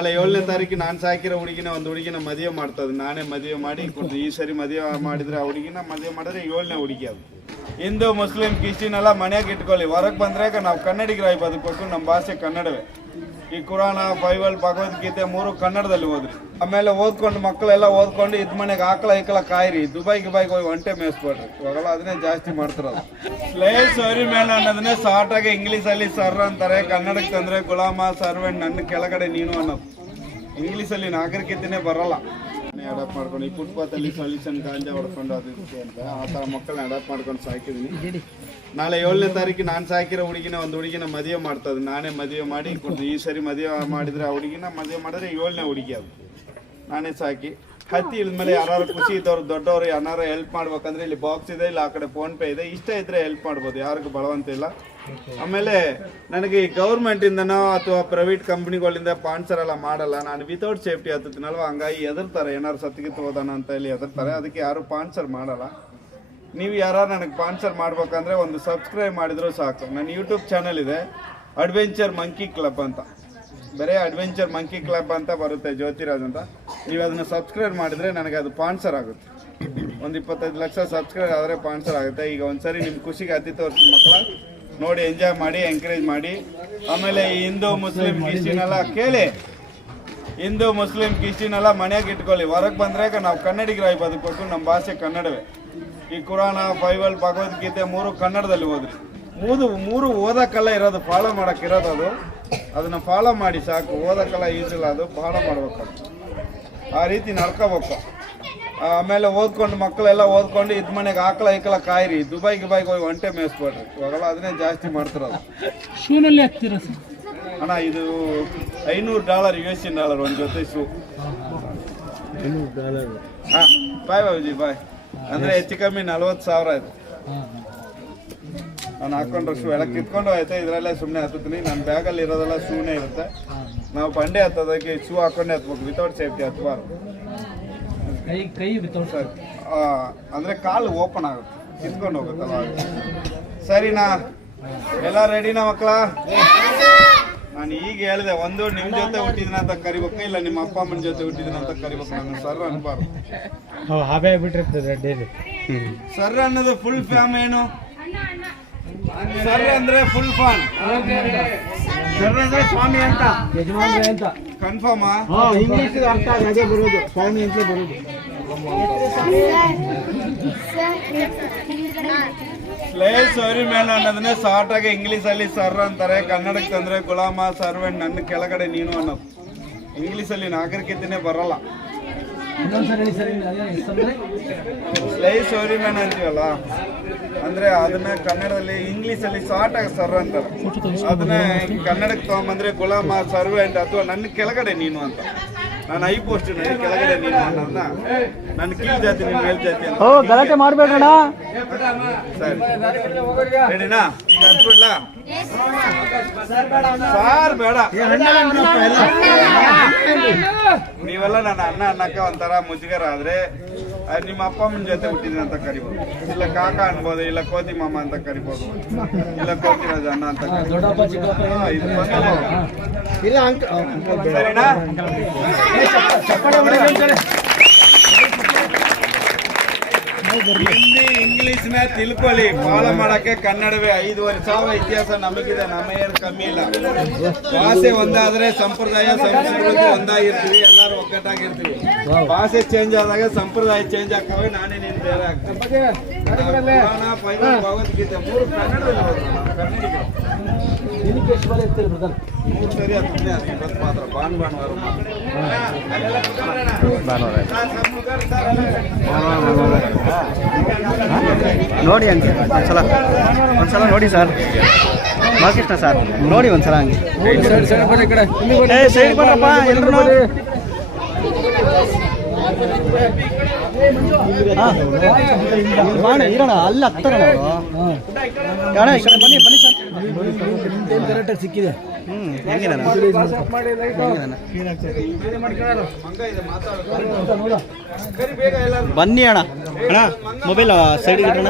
ನಾಳೆ ಏಳನೇ ತಾರೀಕು ನಾನು ಸಾಕಿರೋ ಹುಡುಗಿನ ಒಂದು ಹುಡುಗಿನ ಮದುವೆ ಮಾಡ್ತದೆ ನಾನೇ ಮದುವೆ ಮಾಡಿ ಕೊಡ್ತೀನಿ ಈ ಸರಿ ಮದುವೆ ಮಾಡಿದ್ರೆ ಆ ಹುಡುಗಿನ ಮದುವೆ ಮಾಡಿದ್ರೆ ಏಳನೇ ಹುಡುಗಿ ಅದು. ಹಿಂದೂ, ಮುಸ್ಲಿಂ, ಕ್ರಿಶ್ಚಿಯನ್ ಎಲ್ಲ ಮನೆಯಾಗ ಇಟ್ಕೊಳ್ಳಿ. ಹೊರಗೆ ಬಂದ್ರಾಗ ನಾವು ಕನ್ನಡಿಗರಾಗಿ ಬದುಕಬೇಕು ನಮ್ಮ ಭಾಷೆ ಕನ್ನಡವೇ. ಈ ಕುರಾನ ಬೈಬಲ್ ಭಗವದ್ಗೀತೆ ಮೂರು ಕನ್ನಡದಲ್ಲಿ ಓದ್ರಿ. ಆಮೇಲೆ ಓದ್ಕೊಂಡು ಮಕ್ಕಳೆಲ್ಲ ಓದ್ಕೊಂಡು ಇದ್ ಮನೆಗೆ ಆಕಳ ಐಕಳ ಕಾಯಿರಿ. ದುಬೈ ಗಿಬೈಗೆ ಹೋಗಿ ಒಂಟೆ ಮೇಯಿಸ್ಬೇಡ್ರಿ. ಇವಾಗೆಲ್ಲ ಅದನ್ನೇ ಜಾಸ್ತಿ ಮಾಡ್ತಿರೋದು. ಸ್ಲೇ ಸರಿ ಮೇಲೆ ಅನ್ನೋದನ್ನೇ ಶಾರ್ಟ್ ಆಗಿ ಇಂಗ್ಲಿಷ್ ಅಲ್ಲಿ ಸರ್ ಅಂತಾರೆ. ಕನ್ನಡಕ್ಕೆ ತಂದ್ರೆ ಗುಲಾಮ ಸರ್ವೆಂಟ್ ನನ್ನ ಕೆಳಗಡೆ ನೀನು ಅನ್ನೋದು. ಇಂಗ್ಲೀಷಲ್ಲಿ ನಾಗರಿಕತೆನೇ ಬರಲ್ಲ. ಅಡಾಪ್ಟ್ ಮಾಡ್ಕೊಂಡು, ಈ ಫುಟ್ಪಾತ್ ಅಲ್ಲಿ ಸೊಲ್ಯೂಷನ್ ಗಾಂಜಾ ಹೊಡ್ಕೊಂಡು ಅದು ಅಂತ, ಆ ಮಕ್ಕಳನ್ನ ಅಡಾಪ್ಟ್ ಮಾಡ್ಕೊಂಡು ಸಾಕಿದೀನಿ ನಾಳೆ ಏಳನೇ ತಾರೀಕು ನಾನು ಸಾಕಿರೋ ಹುಡುಗಿನ ಒಂದು ಹುಡುಗಿನ ಮದುವೆ ಮಾಡ್ತದೆ ನಾನೇ ಮದುವೆ ಮಾಡಿ ಕೊಡ್ತೀನಿ. ಈ ಸರಿ ಮದುವೆ ಮಾಡಿದ್ರೆ ಆ ಹುಡುಗಿನ ಮದುವೆ ಮಾಡಿದ್ರೆ ಏಳನೇ ಹುಡುಗಿ ಅದು. ನಾನೇ ಸಾಕಿ. ಹತ್ತಿ ಇಳಿದ್ಮೇಲೆ ಯಾರು ಖುಷಿ ಇದ್ದವ್ರು ದೊಡ್ಡವರು ಯಾರು ಹೆಲ್ಪ್ ಮಾಡ್ಬೇಕಂದ್ರೆ ಇಲ್ಲಿ ಬಾಕ್ಸ್ ಇದೆ, ಇಲ್ಲ ಆ ಕಡೆ ಫೋನ್ ಪೇ ಇದೆ, ಇಷ್ಟ ಇದ್ರೆ ಹೆಲ್ಪ್ ಮಾಡ್ಬೋದು, ಯಾರಿಗೂ ಬಳವಂತ ಇಲ್ಲ. ಆಮೇಲೆ ನನಗೆ ಗೌರ್ಮೆಂಟ್ ಇಂದನೋ ಅಥವಾ ಪ್ರೈವೇಟ್ ಕಂಪ್ನಿಗಳಿಂದ ಸ್ಪಾನ್ಸರ್ ಎಲ್ಲ ಮಾಡಲ್ಲ. ನಾನು ವಿತೌಟ್ ಸೇಫ್ಟಿ ಹತ್ತುತ್ತೀನಲ್ವ? ಹಂಗಾಗಿ ಎದುರ್ತಾರೆ ಏನಾರು ಸತ್ತಿಗೆ ಹೋದಾನ ಅಂತ ಹೇಳಿ ಎದುರ್ತಾರೆ ಅದಕ್ಕೆ ಯಾರು ಸ್ಪಾನ್ಸರ್ ಮಾಡಲ್ಲ. ನೀವು ಯಾರು ನನಗೆ ಸ್ಪಾನ್ಸರ್ ಮಾಡ್ಬೇಕಂದ್ರೆ ಒಂದು ಸಬ್ಸ್ಕ್ರೈಬ್ ಮಾಡಿದ್ರು ಸಾಕು. ನನ್ನ ಯೂಟ್ಯೂಬ್ ಚಾನಲ್ ಇದೆ ಅಡ್ವೆಂಚರ್ ಮಂಕಿ ಕ್ಲಬ್ ಅಂತ. ಬರೀ ಅಡ್ವೆಂಚರ್ ಮಂಕಿ ಕ್ಲಬ್ ಅಂತ ಬರುತ್ತೆ ಜ್ಯೋತಿರಾಜ್ ಅಂತ. ನೀವು ಅದನ್ನು ಸಬ್ಸ್ಕ್ರೈಬ್ ಮಾಡಿದ್ರೆ ನನಗೆ ಅದು ಸ್ಪಾನ್ಸರ್ ಆಗುತ್ತೆ. ಒಂದು ಇಪ್ಪತ್ತೈದು ಲಕ್ಷ ಸಬ್ಸ್ಕ್ರೈಬ್ ಆದರೆ ಪಾನ್ಸರ್ ಆಗುತ್ತೆ. ಈಗ ಒಂದ್ಸರಿ ನಿಮ್ಮ ಖುಷಿಗೆ ಅತಿ ತೋರಿಸಿ ಮಕ್ಕಳ ನೋಡಿ ಎಂಜಾಯ್ ಮಾಡಿ ಎಂಕರೇಜ್ ಮಾಡಿ. ಆಮೇಲೆ ಹಿಂದೂ ಮುಸ್ಲಿಂ ಕ್ರಿಶ್ಚಿಯನ್ ಎಲ್ಲ ಕೇಳಿ. ಹಿಂದೂ ಮುಸ್ಲಿಂ ಕ್ರಿಶ್ಚಿಯನ್ ಎಲ್ಲ ಮನೆಯಾಗ ಇಟ್ಕೊಳ್ಳಿ. ಹೊರಗೆ ಬಂದರೆ ನಾವು ಕನ್ನಡಿಗರಾಗಿ ಬದುಕಬೇಕು ನಮ್ಮ ಭಾಷೆ ಕನ್ನಡವೇ. ಈ ಕುರಾಣ, ಬೈಬಲ್, ಭಗವದ್ಗೀತೆ ಮೂರು ಕನ್ನಡದಲ್ಲಿ ಓದ್ರಿ. ಮೂರು ಮೂರು ಓದಕ್ಕೆಲ್ಲ ಇರೋದು ಫಾಲೋ ಮಾಡೋಕ್ಕಿರೋದು ಅದು. ಅದನ್ನ ಫಾಲೋ ಮಾಡಿ ಸಾಕು. ಓದಕ್ಕೆಲ್ಲ ಈಸಿಲ್ಲ ಅದು ಫಾಲೋ ಮಾಡಬೇಕು ಆ ರೀತಿ ನಡ್ಕೋಬೇಕು. ಆಮೇಲೆ ಓದ್ಕೊಂಡು ಮಕ್ಕಳೆಲ್ಲ ಓದ್ಕೊಂಡು ಇದು ಮನೆಗೆ ಆಕಳ ಐಕಲ ಕಾಯಿರಿ. ದುಬೈ ಗಿಬೈಗೆ ಹೋಗಿ ಒಂಟೆ ಮೇಯಿಸ್ಬೇಡ್ರಿ. ಇವಾಗೆಲ್ಲ ಅದನ್ನೇ ಜಾಸ್ತಿ ಮಾಡ್ತಿರೋದು. ಶೂನಲ್ಲಿ ಹಾಕ್ತೀರ ಸರ್. ಅಣ್ಣ ಇದು ಐನೂರು ಡಾಲರ್ ಯು ಎಸ್ ಡಾಲರ್ ಒಂದು ಜೊತೆ ಶೂ. ಹಾಂ ಬಾಯ್ ಬಾಬುಜಿ ಬಾಯ್ ಅಂದರೆ ಹೆಚ್ಚು ಕಮ್ಮಿ ನಲ್ವತ್ತು ಸಾವಿರ ಆಯ್ತು. ನಾನು ಹಾಕೊಂಡ್ರೆ ಶೂ. ಎಲ್ಲ ಕಿತ್ಕೊಂಡು ಆಯ್ತಾ ಇದರಲ್ಲೇ ಸುಮ್ಮನೆ ಹತ್ತೀನಿ ನನ್ನ ಬ್ಯಾಗಲ್ಲಿ ಇರೋದೆಲ್ಲ ಶೂನೇ ಇರುತ್ತೆ. ನಾವು ಬಂಡೆ ಹತ್ತೋದಕ್ಕೆ ಶೂ ಹಾಕೊಂಡೇ ಹತ್ಬೇಕು. ವಿತೌಟ್ ಸೇಫ್ಟಿ ಹತ್ಬಾರ್ದು. ಕೈ ಕೈ ವಿತೌಟ್ ಅಂದ್ರೆ ಕಾಲು ಓಪನ್ ಆಗುತ್ತೆ. ಕಿತ್ಕೊಂಡು ಹೋಗುತ್ತಲ್ಲ ಹಾಗೆ. ಸರಿನಾ? ಎಲ್ಲ ರೆಡಿನಾ ಮಕ್ಕಳ? ನಾನು ಈಗ ಹೇಳಿದೆ ಒಂದು ನಿಮ್ಮ ಜೊತೆ ಹುಟ್ಟಿದಿನ ಅಂತ ಕರಿಬೇಕು. ಇಲ್ಲ ನಿಮ್ಮ ಅಪ್ಪ ಅಮ್ಮನ ಜೊತೆ ಹುಟ್ಟಿದಿನ ಅಂತ ಕರಿಬೇಕು. ನಾನು ಸರ್ ಅನ್ಬಾರ್ದು. ಹಾವೇ ಬಿಟ್ಟಿರ್ತದೆ ಸರ್ ಅನ್ನೋದು ಫುಲ್ ಫ್ಯಾಮ್ ಏನು? ಸರ್ ಅಂದ್ರೆ ಫುಲ್ ಫಾನ್ ಸರ್ ಅಂದ್ರೆ ಸ್ವಾಮಿ ಅಂತ. ಯಜಮಾನ್ರೆ ಅಂತ. ಕನ್ಫರ್ಮ್ ಹಾ ಇಂಗ್ಲಿಷ್ ಅರ್ಥ ಅದೇ ಬರೋದು. ಸ್ವಾಮಿ ಅಂತ ಬರೋದು. ಪ್ಲೇಸ್ ಸರಿ ಮ್ಯಾನ್ ಅನ್ನೋದನ್ನೇ ಶಾರ್ಟ್ ಆಗಿ ಇಂಗ್ಲಿಷ್ ಅಲ್ಲಿ ಸರ್ ಅಂತಾರೆ. ಕನ್ನಡಕ್ಕೆ ತಂದ್ರೆ ಗುಲಾಮ ಸರ್ವೆಂಟ್ ನನ್ನ ಕೆಳಗಡೆ ನೀನು ಅನ್ನೋದು. ಇಂಗ್ಲಿಷ್ ಅಲ್ಲಿ ನಾಗರಿಕತೆನೇ ಬರಲ್ಲ. ಇನ್ನೊಂದ್ಸರಿ ಸ್ಟೋರಿ ಮ್ಯಾನ್ ಅಂತೀವಲ್ಲ? ಅಂದ್ರೆ ಅದನ್ನ ಕನ್ನಡದಲ್ಲಿ ಇಂಗ್ಲಿಷ್ ಅಲ್ಲಿ ಶಾರ್ಟ್ ಆಗಿ ಸರ್ ಅಂತಾರೆ. ಅದನ್ನ ಕನ್ನಡಕ್ಕೆ ತಗೊಂಬಂದ್ರೆ ಗುಲಾಮ ಸರ್ವೆಂಟ್ ಅಥವಾ ನನ್ನ ಕೆಳಗಡೆ ನೀನು ಅಂತ. ನಾನು ಐ ಪೋಸ್ಟ್ ನನ್ನ ಕೆಳಗಡೆ ನೀನು ಅನ್ನೋದನ್ನ ನನ್ನ ಕೀಳ್ ಜಾತಿ ನಿನ್ ಮೇಲ್ ಜಾತಿ ಅಂತ. ಓ ಗಲಾಟೆ ಮಾಡ್ಬೇಡಣ ಸರಿ. ರೆಡಿನಾ ಈಗ ಸಾರ್ ಬೇಡ. ನೀವೆಲ್ಲ ನನ್ನ ಅಣ್ಣ ಅನ್ನಕ್ಕ ಒಂಥರ ಮುಜುಗರ ಆದ್ರೆ ನಿಮ್ಮ ಅಪ್ಪ ಅಮ್ಮನ ಜೊತೆ ಹುಟ್ಟಿದ್ದೀನಿ ಅಂತ ಕರಿಬೋದು. ಇಲ್ಲ ಕಾಕ ಅನ್ಬೋದು ಇಲ್ಲ ಕೋತಿ ಮಾಮ ಅಂತ ಕರಿಬೋದು. ಇಲ್ಲ ಕೋತಿರಾಜ ಅಣ್ಣ ಅಂತ ಇಲ್ಲ ಹಿಂದಿ ಇಂಗ್ಲಿಷ್ನ ತಿಳ್ಕೊಳ್ಳಿ. ಬಾಳ ಮಾಡಕ್ಕೆ ಕನ್ನಡವೇ ಐದುವರೆ ಸಾವಿರ ಇತಿಹಾಸ ನಮಗಿದೆ ನಮ್ಮ ಏನು ಕಮ್ಮಿ ಇಲ್ಲ. ಭಾಷೆ ಒಂದಾದ್ರೆ ಸಂಪ್ರದಾಯ ಸಂಸ್ಕೃತಿ ಒಂದಾಗಿರ್ತೀವಿ ಎಲ್ಲರೂ ಒಗ್ಗಟ್ಟಾಗಿರ್ತೀವಿ. ಭಾಷೆ ಚೇಂಜ್ ಆದಾಗ ಸಂಪ್ರದಾಯ ಚೇಂಜ್ ಆಗ್ತವೆ ನಾನೇ ನಿನ್ ಬೇರೆ ಆಗ್ತೀನಿ. ಭಗವದ್ಗೀತೆ ಮೂರು ಕನ್ನಡ ನೋಡಿ ಹಂಗೆ, ಒಂದ್ಸಲ. ಒಂದ್ಸಲ ನೋಡಿ ಸರ್ ಬಾಲಕೃಷ್ಣ ಸರ್ ನೋಡಿ ಒಂದ್ಸಲ ಹಂಗೆ. ಸೈಡ್ ಬರಪ್ಪ ಬಾಣ, ಇರೋಣ, ಅಲ್ಲಿ ಹತ್ತಾರ ಬನ್ನಿ ಬನ್ನಿ ಸರ್ ಕರೆಕ್ಟಾಗಿ ಸಿಕ್ಕಿದೆ ಹ್ಞೂ ಹೆಂಗಿದಾನ ಹೆಂಗಿದಾನ ಮಂಗ ಇದೆ ಮಾತಾಡೋದು ಕರಿ ಬೇಗ ಎಲ್ಲರೂ ಬನ್ನಿ ಅಣ್ಣ ಅಣ್ಣ ಮೊಬೈಲ್ ಸೈಡಿಗೆ ಇಡೋಣ